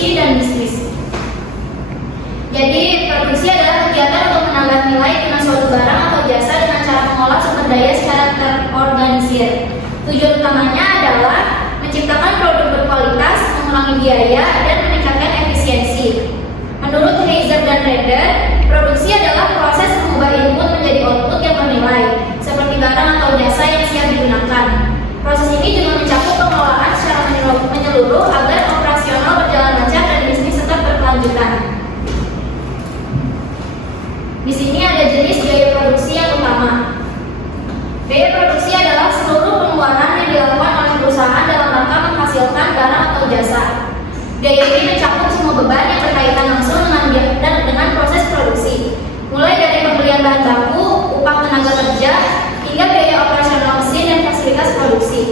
produksi dan bisnis. Jadi, produksi adalah kegiatan untuk menambah nilai dengan suatu barang atau jasa dengan cara mengolah sumber daya secara terorganisir. Tujuan utamanya adalah menciptakan produk berkualitas, mengurangi biaya, dan meningkatkan efisiensi. Menurut Heiser dan Reder, produksi adalah proses mengubah input menjadi output yang bernilai, seperti barang atau jasa yang siap digunakan. Proses ini juga mencakup pengelolaan secara menyeluruh agar operasional berjalan lancar dan bisnis tetap berkelanjutan. Di sini ada jenis biaya produksi yang utama. Biaya produksi adalah seluruh pengeluaran yang dilakukan oleh perusahaan dalam rangka menghasilkan barang atau jasa. Biaya ini mencakup semua beban yang berkaitan langsung dengan proses produksi, mulai dari pembelian bahan baku, upah tenaga kerja, hingga biaya operasional mesin dan fasilitas produksi.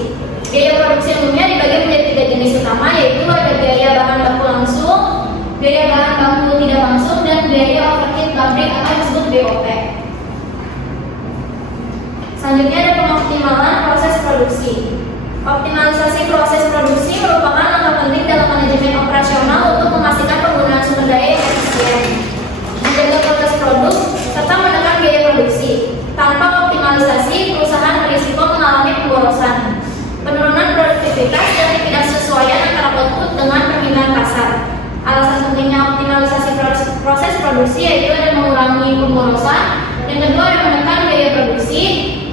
Biaya produksi umumnya dibagi menjadi 3 jenis utama, yaitu ada biaya bahan baku langsung, biaya bahan baku tidak langsung, dan biaya overhead pabrik atau disebut BOP. Selanjutnya ada pengoptimalan proses produksi. Optimalisasi proses produksi merupakan langkah penting dalam manajemen operasional untuk memastikan penggunaan sumber daya yang efisien, menjaga kualitas produk, serta menekan biaya produksi. Tanpa optimalisasi, perusahaan berisiko mengalami pemborosan, penurunan produktivitas, dan ketidaksesuaian antara output dengan permintaan pasar. Alasan pentingnya optimalisasi proses produksi yaitu ada mengurangi pemborosan, yang kedua ada menekan biaya produksi,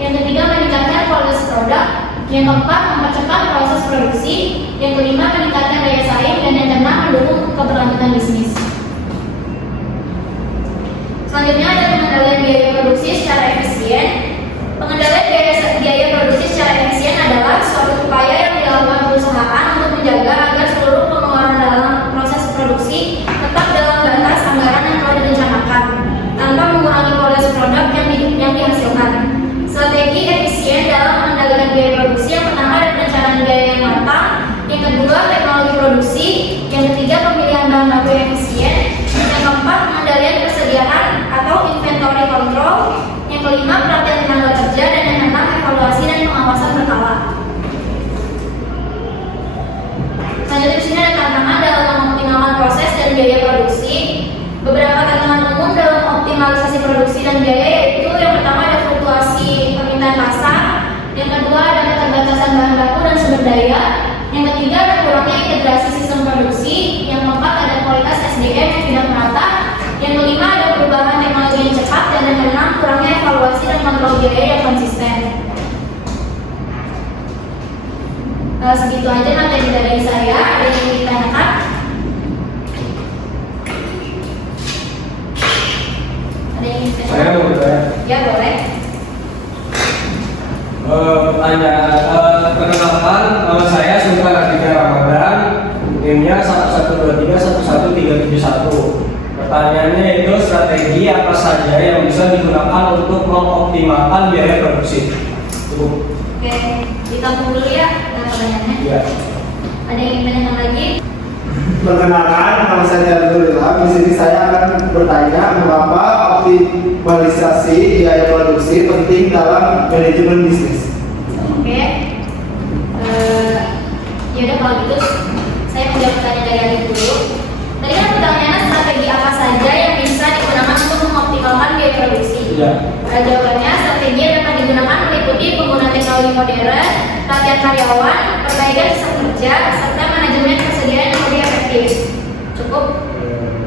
yang ketiga meningkatkan kualitas produk, yang keempat mempercepat proses produksi, yang kelima meningkatkan daya saing, dan yang keenam mendukung keberlanjutan bisnis. Selanjutnya ada pengendalian biaya produksi secara efisien. Pengendalian biaya produksi secara efisien adalah suatu upaya yang dilakukan perusahaan untuk menjaga agar seluruh pengeluaran dalam proses produksi tetap dalam batas anggaran yang telah direncanakan, tanpa mengurangi kualitas produk yang dihasilkan. Strategi efisien dalam mengendalikan biaya produksi yang pertama ada perencanaan biaya yang matang, yang kedua teknologi produksi, yang ketiga pemilihan bahan baku yang efisien, yang keempat pengendalian persediaan atau inventory control, yang kelima pelatihan tenaga kerja, dan yang keenam evaluasi dan pengawasan berkala. Selanjutnya di sini ada tantangan dalam mengoptimalkan proses dan biaya produksi. Beberapa tantangan umum dalam optimalisasi produksi dan biaya yaitu yang pertama ada fluktuasi permintaan pasar, yang kedua ada keterbatasan bahan baku dan sumber daya, yang ketiga ada kurangnya integrasi sistem produksi, yang keempat ada kualitas SDM yang tidak merata, yang kelima ada perubahan teknologi yang cepat, dan yang keenam kurangnya evaluasi dan kontrol biaya yang konsisten. Segitu aja materi dari saya. Ada yang ingin ditanyakan? Saya boleh. Ya boleh. Perkenalkan, nama saya Sultan Aditya Ramadan. NIM-nya 11231131. Pertanyaannya itu strategi apa saja yang bisa digunakan untuk mengoptimalkan biaya produksi? Cukup. Oke, ditampung dulu ya pertanyaannya. Ya. Ada yang ingin tanyakan lagi? Perkenalkan, nama saya Abdulillah. Di sini saya akan bertanya mengapa optimalisasi biaya produksi penting dalam manajemen bisnis. Oke. Ya udah kalau gitu saya menjawab pertanyaan dari Alif dulu. Tadi kan pertanyaannya strategi apa saja yang bisa digunakan untuk mengoptimalkan biaya produksi. Ya. Jawabannya strategi yang dapat digunakan meliputi penggunaan teknologi modern, pelatihan karyawan, perbaikan sistem kerja, serta manajemen persediaan yang lebih efektif. Cukup?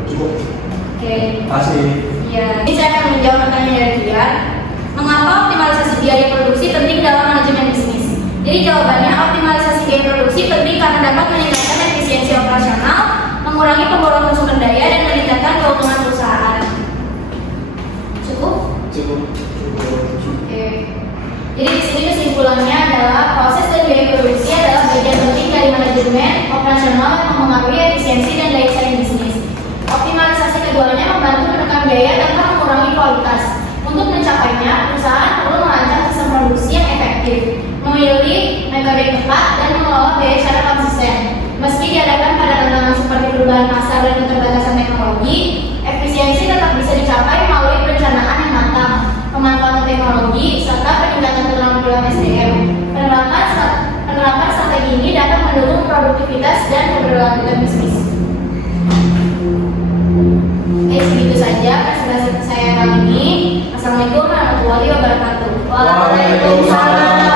Cukup. Oke. Pasti. Ya. Ini saya akan menjawab pertanyaan dari dia. Mengapa optimalisasi biaya produksi penting dalam manajemen bisnis? Jadi jawabannya optimalisasi biaya produksi penting karena dapat meningkatkan efisiensi operasional, mengurangi pemborosan sumber daya, dan meningkatkan keuntungan perusahaan. Cukup? Cukup. Oke. Jadi di sini kesimpulannya adalah proses dan biaya produksi adalah bagian penting dari manajemen operasional yang mempengaruhi efisiensi dan daya saing bisnis. Optimalisasi keduanya membantu menekan biaya tanpa mengurangi kualitas. Untuk mencapainya, perusahaan perlu merancang sistem produksi yang efektif, memilih metode yang tepat, dan mengelola biaya secara konsisten. Meski dihadapkan pada tantangan seperti perubahan pasar dan keterbatasan teknologi, efisiensi tetap bisa dicapai melalui perencanaan yang matang, pemanfaatan teknologi, serta peningkatan keterampilan SDM. Penerapan strategi ini dapat mendukung produktivitas dan keberlanjutan bisnis. Segitu saja presentasi saya kali ini. Assalamualaikum warahmatullahi wabarakatuh. Waalaikumsalam.